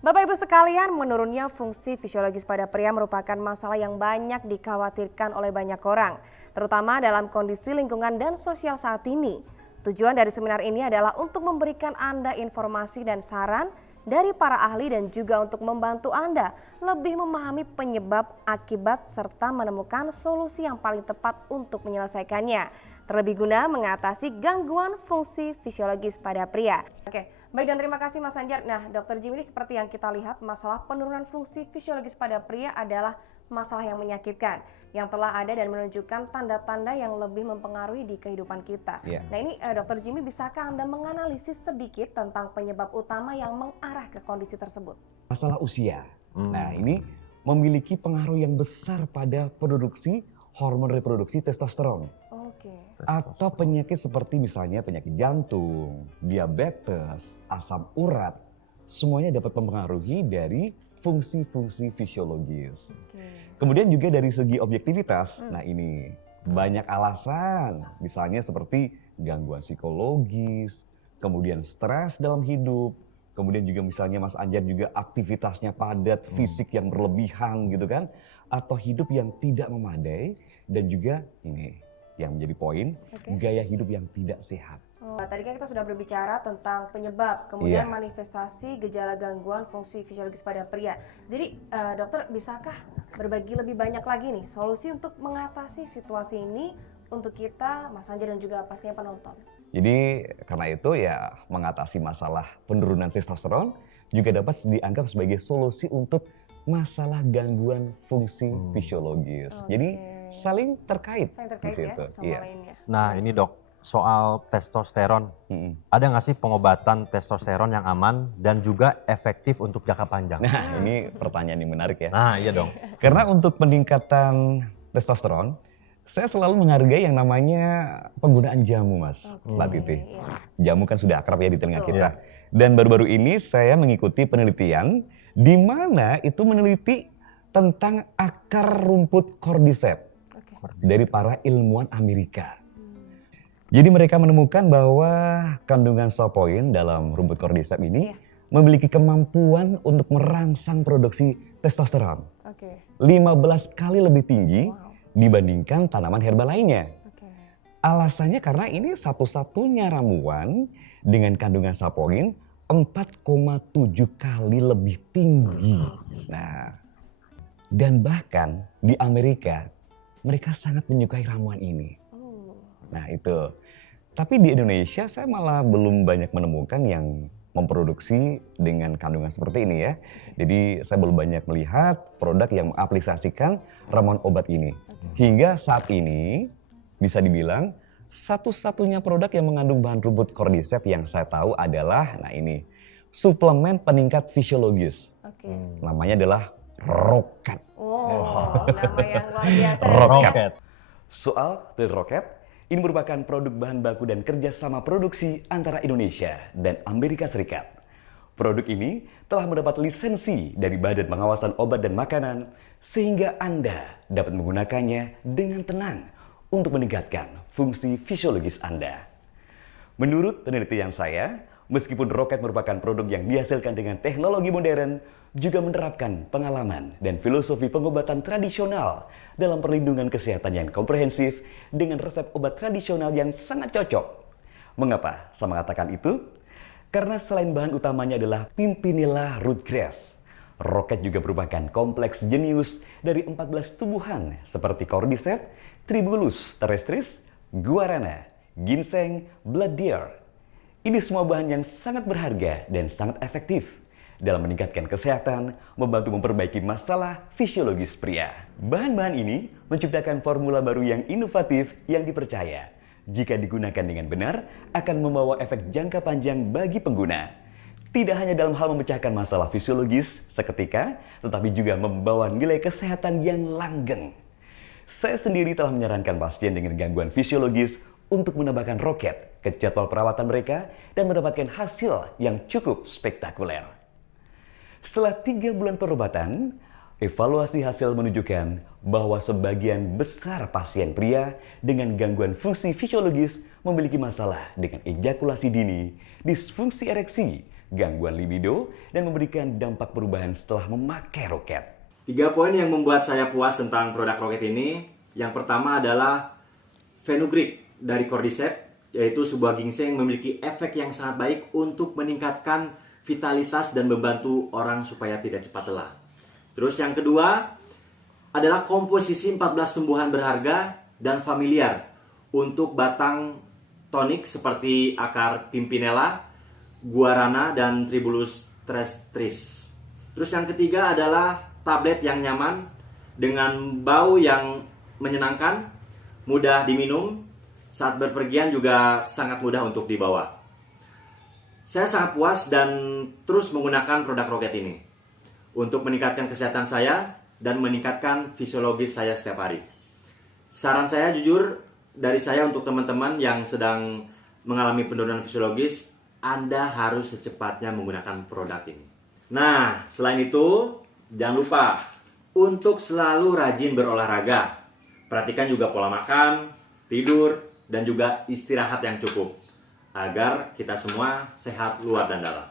Bapak Ibu sekalian, menurunnya fungsi fisiologis pada pria merupakan masalah yang banyak dikhawatirkan oleh banyak orang, terutama dalam kondisi lingkungan dan sosial saat ini. Tujuan dari seminar ini adalah untuk memberikan Anda informasi dan saran dari para ahli dan juga untuk membantu Anda lebih memahami penyebab, akibat, serta menemukan solusi yang paling tepat untuk menyelesaikannya. Terlebih guna mengatasi gangguan fungsi fisiologis pada pria. Oke, baik dan terima kasih Mas Anjar. Nah, Dr. Jim, ini seperti yang kita lihat, masalah penurunan fungsi fisiologis pada pria adalah masalah yang menyakitkan, yang telah ada dan menunjukkan tanda-tanda yang lebih mempengaruhi di kehidupan kita. Nah ini Dr. Jimmy, bisakah Anda menganalisis sedikit tentang penyebab utama yang mengarah ke kondisi tersebut? Masalah usia. Nah ini memiliki pengaruh yang besar pada produksi hormon reproduksi testosteron. Atau penyakit seperti misalnya penyakit jantung, diabetes, asam urat, semuanya dapat mempengaruhi dari fungsi-fungsi fisiologis. Kemudian juga dari segi objektivitas, nah ini banyak alasan, misalnya seperti gangguan psikologis, kemudian stres dalam hidup, kemudian juga misalnya Mas Anjar juga aktivitasnya padat, fisik yang berlebihan gitu kan, atau hidup yang tidak memadai, dan juga ini yang menjadi poin, gaya hidup yang tidak sehat. Tadi kan kita sudah berbicara tentang penyebab, kemudian manifestasi gejala gangguan fungsi fisiologis pada pria. Jadi dokter, bisakah berbagi lebih banyak lagi nih solusi untuk mengatasi situasi ini untuk kita, Mas Anjar dan juga pastinya penonton? Jadi karena itu ya mengatasi masalah penurunan testosteron juga dapat dianggap sebagai solusi untuk masalah gangguan fungsi fisiologis. Jadi saling terkait di situ. Ya, sama lainnya. Nah ini dok, soal testosteron, ada nggak sih pengobatan testosteron yang aman dan juga efektif untuk jangka panjang? Nah ini pertanyaan yang menarik ya. Nah iya dong. Karena untuk peningkatan testosteron, saya selalu menghargai yang namanya penggunaan jamu Mas, Mbak Titi. Jamu kan sudah akrab ya di telinga kita. Dan baru-baru ini saya mengikuti penelitian di mana itu meneliti tentang akar rumput cordyceps dari para ilmuwan Amerika. Jadi mereka menemukan bahwa kandungan sapoin dalam rumput cordyceps ini memiliki kemampuan untuk merangsang produksi testosteron 15 kali lebih tinggi dibandingkan tanaman herbal lainnya. Alasannya karena ini satu-satunya ramuan dengan kandungan sapoin 4,7 kali lebih tinggi. Nah, dan bahkan di Amerika mereka sangat menyukai ramuan ini. Nah itu. Tapi di Indonesia saya malah belum banyak menemukan yang memproduksi dengan kandungan seperti ini ya. Jadi saya belum banyak melihat produk yang mengaplikasikan ramuan obat ini. Hingga saat ini bisa dibilang satu-satunya produk yang mengandung bahan rumput cordyceps yang saya tahu adalah, nah ini, suplemen peningkat fisiologis. Namanya adalah Rocket. Nama yang luar biasa. Rocket. Soal pil Rocket, ini merupakan produk bahan baku dan kerjasama produksi antara Indonesia dan Amerika Serikat. Produk ini telah mendapat lisensi dari Badan Pengawasan Obat dan Makanan, sehingga Anda dapat menggunakannya dengan tenang untuk meningkatkan fungsi fisiologis Anda. Menurut penelitian saya, meskipun Rocket merupakan produk yang dihasilkan dengan teknologi modern, juga menerapkan pengalaman dan filosofi pengobatan tradisional dalam perlindungan kesehatan yang komprehensif dengan resep obat tradisional yang sangat cocok. Mengapa saya mengatakan itu? Karena selain bahan utamanya adalah Pimpinella rootgrass, Rocket juga merupakan kompleks jenius dari 14 tumbuhan seperti Cordyceps, Tribulus terrestris, Guarana, ginseng, blood deer. Ini semua bahan yang sangat berharga dan sangat efektif dalam meningkatkan kesehatan, membantu memperbaiki masalah fisiologis pria. Bahan-bahan ini menciptakan formula baru yang inovatif yang dipercaya jika digunakan dengan benar akan membawa efek jangka panjang bagi pengguna. Tidak hanya dalam hal memecahkan masalah fisiologis seketika, tetapi juga membawa nilai kesehatan yang langgeng. Saya sendiri telah menyarankan pasien dengan gangguan fisiologis untuk menambahkan Rocket ke jadwal perawatan mereka dan mendapatkan hasil yang cukup spektakuler. Setelah 3 bulan perobatan, evaluasi hasil menunjukkan bahwa sebagian besar pasien pria dengan gangguan fungsi fisiologis memiliki masalah dengan ejakulasi dini, disfungsi ereksi, gangguan libido, dan memberikan dampak perubahan setelah memakai roket. 3 poin yang membuat saya puas tentang produk roket ini. Yang pertama adalah fenugreek dari Cordyceps, yaitu sebuah ginseng yang memiliki efek yang sangat baik untuk meningkatkan vitalitas dan membantu orang supaya tidak cepat lelah. Terus yang kedua adalah komposisi 14 tumbuhan berharga dan familiar untuk batang tonik seperti akar pimpinella, guarana, dan tribulus terrestris. Terus yang ketiga adalah tablet yang nyaman dengan bau yang menyenangkan, mudah diminum, saat berpergian juga sangat mudah untuk dibawa. Saya sangat puas dan terus menggunakan produk roket ini untuk meningkatkan kesehatan saya dan meningkatkan fisiologis saya setiap hari. Saran saya jujur dari saya untuk teman-teman yang sedang mengalami penurunan fisiologis, Anda harus secepatnya menggunakan produk ini. Nah, selain itu, jangan lupa untuk selalu rajin berolahraga. Perhatikan juga pola makan, tidur, dan juga istirahat yang cukup agar kita semua sehat luar dan dalam.